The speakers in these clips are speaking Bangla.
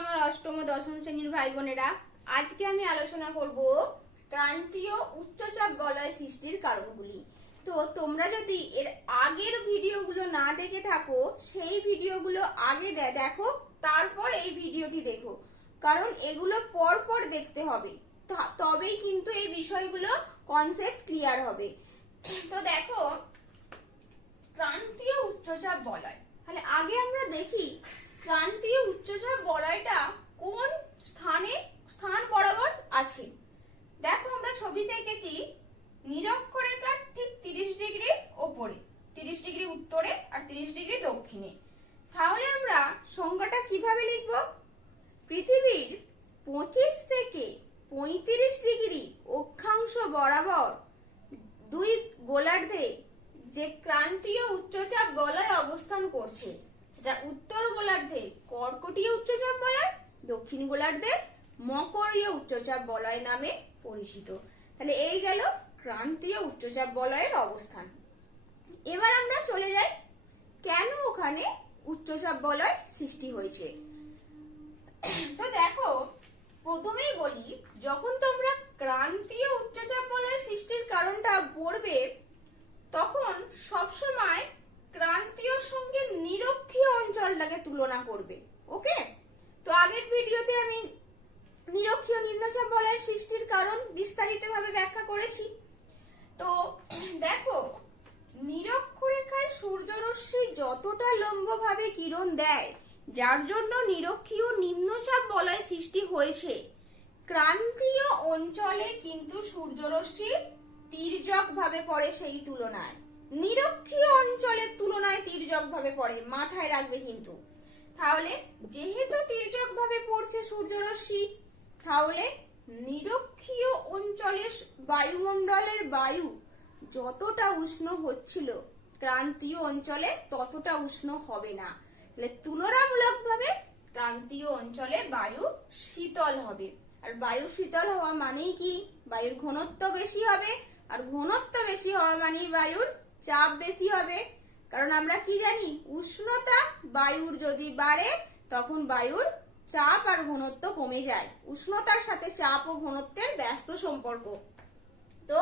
আমার অষ্টম ও দশম শ্রেণির ভাই বোনেরা আজকে আমি আলোচনা করব ক্রান্তীয় উচ্চচাপ বলয় সৃষ্টির কারণগুলি। তো তোমরা যদি এর আগের ভিডিওগুলো না দেখে থাকো, সেই ভিডিওগুলো আগে দেখো, তারপর এই ভিডিওটি দেখো। কারণ এগুলো পর পর দেখতে হবে। তবেই কিন্তু এই বিষয়গুলো কনসেপ্ট ক্লিয়ার হবে। তো দেখো, ক্রান্তীয় উচ্চচাপ বলয়। তাহলে আগে আমরা দেখি ক্রান্তীয় উচ্চচাপ বলয়টা কোন স্থানে স্থান বরাবর আছে? দেখো আমরা ছবিতে এঁকেছি নিরক্ষরেখার ঠিক তিরিশ ডিগ্রি ওপরে, তিরিশ ডিগ্রি উত্তরে আর তিরিশ ডিগ্রি দক্ষিণে। তাহলে আমরা সংজ্ঞাটা কীভাবে লিখব? পৃথিবীর পঁচিশ থেকে পঁয়ত্রিশ ডিগ্রি অক্ষাংশ বরাবর দুই গোলার্ধে যে ক্রান্তীয় উচ্চচাপ বলয় অবস্থান করছে সেটা উত্তর গোলার্ধে কর্কটীয় উচ্চচাপ বলয়, দক্ষিণ গোলার্ধে মকরীয় উচ্চচাপ বলয় নামে পরিচিত। তাহলে এই গেল ক্রান্তীয় উচ্চচাপ বলয়ের অবস্থান। এবার আমরা চলে যাই, কেন ওখানে উচ্চচাপ বলয় সৃষ্টি হয়েছে? তো দেখো, প্রথমেই বলি, যখন তোমরা ক্রান্তীয় উচ্চচাপ বলয় সৃষ্টির কারণটা পড়বে তখন সবসময় ক্রান্তীয় সঙ্গে নিরক্ষীয় অঞ্চলটাকে তুলনা করবে ওকে তো আগের ভিডিওতে আমি নিরক্ষীয় নিম্নচাপ বলয়ের সৃষ্টির কারণ বিস্তারিতভাবে ব্যাখ্যা করেছি। তো, দেখো, নিরক্ষরেখায় সূর্যরশ্মি যতটা লম্বভাবে কিরণ দেয়, যার জন্য নিরক্ষীয় নিম্নচাপ বলয় সৃষ্টি হয়েছে। ক্রান্তীয় অঞ্চলে কিন্তু সূর্যরশ্মি তির্যক ভাবে পড়ে সেই তুলনায়। নিরক্ষীয় অঞ্চলের তুলনায় তির্যক ভাবে পড়ে, মাথায় রাখবে কিন্তু। তাহলে, যেহেতু তির্যক ভাবে পড়ছে সূর্যরশ্মি, তাহলে নিরক্ষীয় অঞ্চলের বায়ুমণ্ডলের বায়ু যতটা উষ্ণ হচ্ছিল, ক্রান্তীয় অঞ্চলে ততটা উষ্ণ হবে না। তাহলে তুলনামূলকভাবে ক্রান্তীয় অঞ্চলে বায়ু শীতল হবে। আর বায়ু শীতল হওয়া মানেই কি? বায়ুর ঘনত্ব বেশি হবে, আর ঘনত্ব বেশি হওয়া মানেই বায়ুর চাপ বেশি হবে। কারণ আমরা কি জানি? উষ্ণতা বায়ুর যদি বাড়ে, তখন বায়ুর চাপ আর ঘনত্ব কমে যায়। উষ্ণতার সাথে চাপ ও ঘনত্বের ব্যস্ত সম্পর্ক। তো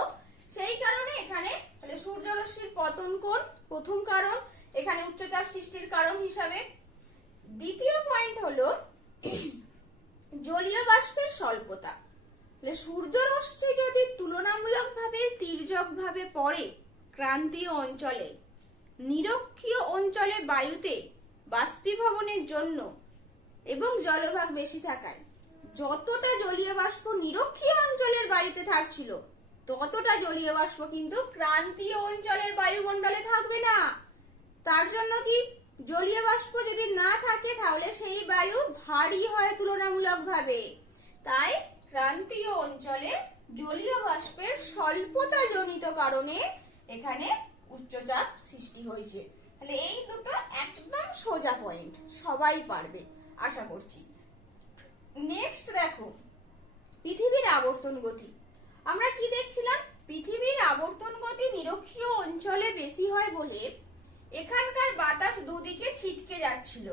সেই কারণে এখানে তাহলে সূর্যরশ্মির পতন কোণ প্রথম কারণ, এখানে উচ্চতাপ সৃষ্টির কারণ হিসাবে। দ্বিতীয় পয়েন্ট হলো জলীয় বাষ্পের স্বল্পতা। তাহলে সূর্যরশ্মি যদি তুলনামূলকভাবে তির্যকভাবে পড়ে ক্রান্তীয় অঞ্চলে, নিরক্ষীয় অঞ্চলে বায়ুতে বাষ্পীভবনের জন্য এবং জলভাগ বেশি থাকায়। যতটা জলীয় বাষ্প নিরক্ষীয় অঞ্চলের বায়ুতে থাকছিল, ততটা জলীয় বাষ্প কিন্তু ক্রান্তীয় অঞ্চলের বায়ুমণ্ডলে থাকবে না। তার জন্য কি? জলীয় বাষ্প যদি না থাকে, তাহলে সেই বায়ু ভারী হয় তুলনামূলকভাবে। তাই ক্রান্তীয় অঞ্চলে জলীয় বাষ্পের স্বল্পতা জনিত কারণে এখানে উচ্চচাপ সৃষ্টি হয়েছে। তাহলে এই দুটো একদম সোজা পয়েন্ট সবাই পারবে। আশা করছি। নেক্সট দেখো, পৃথিবীর আবর্তন গতি। আমরা কি দেখছিলাম? পৃথিবীর আবর্তন গতি নিরক্ষীয় অঞ্চলে বেশি হয় বলে এখানকার বাতাস দুদিকে ছিটকে যাচ্ছিল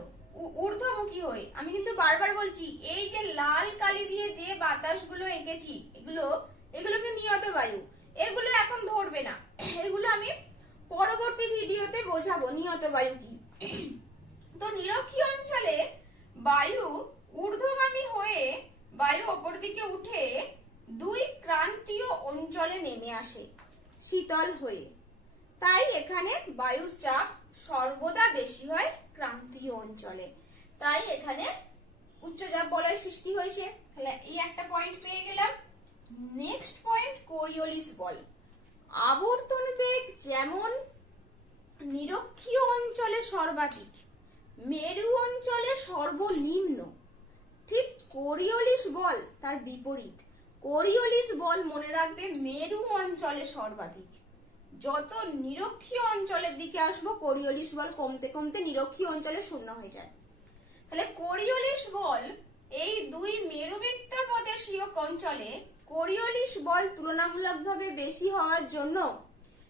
ঊর্ধ্বমুখী হয়ে। আমি কিন্তু বারবার বলছি, এই যে লাল কালি দিয়ে যে বাতাসগুলো এঁকেছি, এগুলো এগুলো কিন্তু নিয়ত বায়ু। এগুলো এখন ধরবে না। এগুলো আমি পরবর্তী ভিডিওতে বোঝাবো, নিয়ত বায়ু কি তো নিরক্ষীয় অঞ্চলে বায়ু ঊর্ধ্বগামী হয়ে বায়ু অপর দিকে উঠে দুই ক্রান্তীয় অঞ্চলে নেমে আসে, শীতল হয়ে। তাই এখানে বায়ুর চাপ সর্বদা বেশি হয় ক্রান্তীয় অঞ্চলে। তাই এখানে উচ্চচাপ বলয় সৃষ্টি হয়েছে। তাহলে এই একটা পয়েন্ট পেয়ে গেলাম। নেক্সট পয়েন্ট কোরিওলিস বল। আবর্তন বেগ যেমন নিরক্ষীয় অঞ্চলে সর্বাধিক মেরু অঞ্চলে সর্বনিম্ন। ঠিক কোরিওলিস বল তার বিপরীত। কোরিওলিস বল মনে রাখবে মেরু অঞ্চলে সর্বাধিক। যত নিরক্ষীয় অঞ্চলের দিকে আসব, কোরিওলিস বল কমতে কমতে নিরক্ষীয় অঞ্চলে শূন্য হয়ে যায়। তাহলে কোরিওলিস বল এই দুই মেরুবৃত্ত প্রদেশীয় অঞ্চলে কোরিওলিস বল তুলনামূলকভাবে বেশি হওয়ার জন্য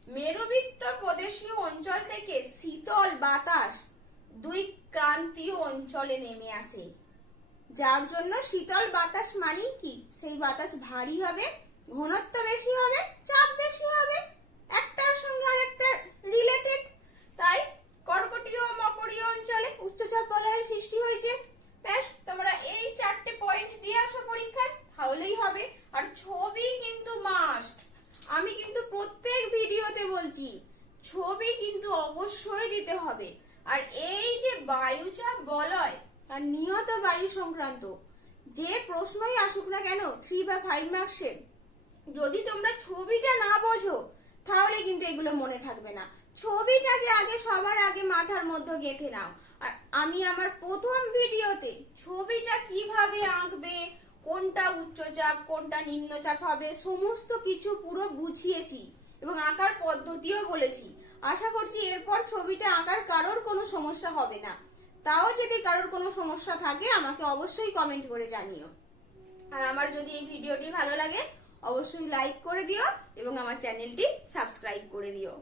মেরুবৃত্ত প্রদেশীয় অঞ্চল থেকে শীতল বাতাস দুই ক্রান্তীয় অঞ্চলে নেমে আসে। যার জন্য শীতল বাতাস মানেই কি? সেই বাতাস ভারী হবে, ঘনত্ব বেশি হবে, চাপ বেশি হবে। একটার সঙ্গে আরেকটা রিলেটেড তাই কর্কটীয় মকরীয় অঞ্চলে উচ্চচাপ বলয়ের সৃষ্টি হয়েছে। ব্যাস তোমরা এই চারটে পয়েন্ট দিয়ে আসো পরীক্ষায়, তাহলেই হবে। আর ছবি কিন্তু মাস্ট আমি কিন্তু প্রত্যেক ভিডিওতে বলছি, ছবি কিন্তু অবশ্যই দিতে হবে। আর এই যে বায়ুচাপ বলয় আর নিয়ত বায়ু সংক্রান্ত। যে প্রশ্নই আসুক না কেন থ্রি বা ফাইভ মার্কসের যদি তোমরা ছবিটা না বোঝো, তাহলে কিন্তু এগুলো মনে থাকবে না। ছবিটাকে আগে সবার আগে মাথার মধ্যে গেঁথে নাও। আর আমি আমার প্রথম ভিডিওতে ছবিটা কীভাবে আঁকবে, কোনটা উচ্চচাপ, কোনটা নিম্নচাপ হবে, সমস্ত কিছু পুরো বুঝিয়েছি এবং আঁকার পদ্ধতিও বলেছি। আশা করছি এরপর ছবিটা আঁকার কারোর কোনো সমস্যা হবে না। তাও যদি কারোর কোনো সমস্যা থাকে, আমাকে অবশ্যই কমেন্ট করে জানিও। আর আমার যদি এই ভিডিওটি ভালো লাগে, অবশ্যই লাইক করে দিও এবং আমার চ্যানেলটি সাবস্ক্রাইব করে দিও।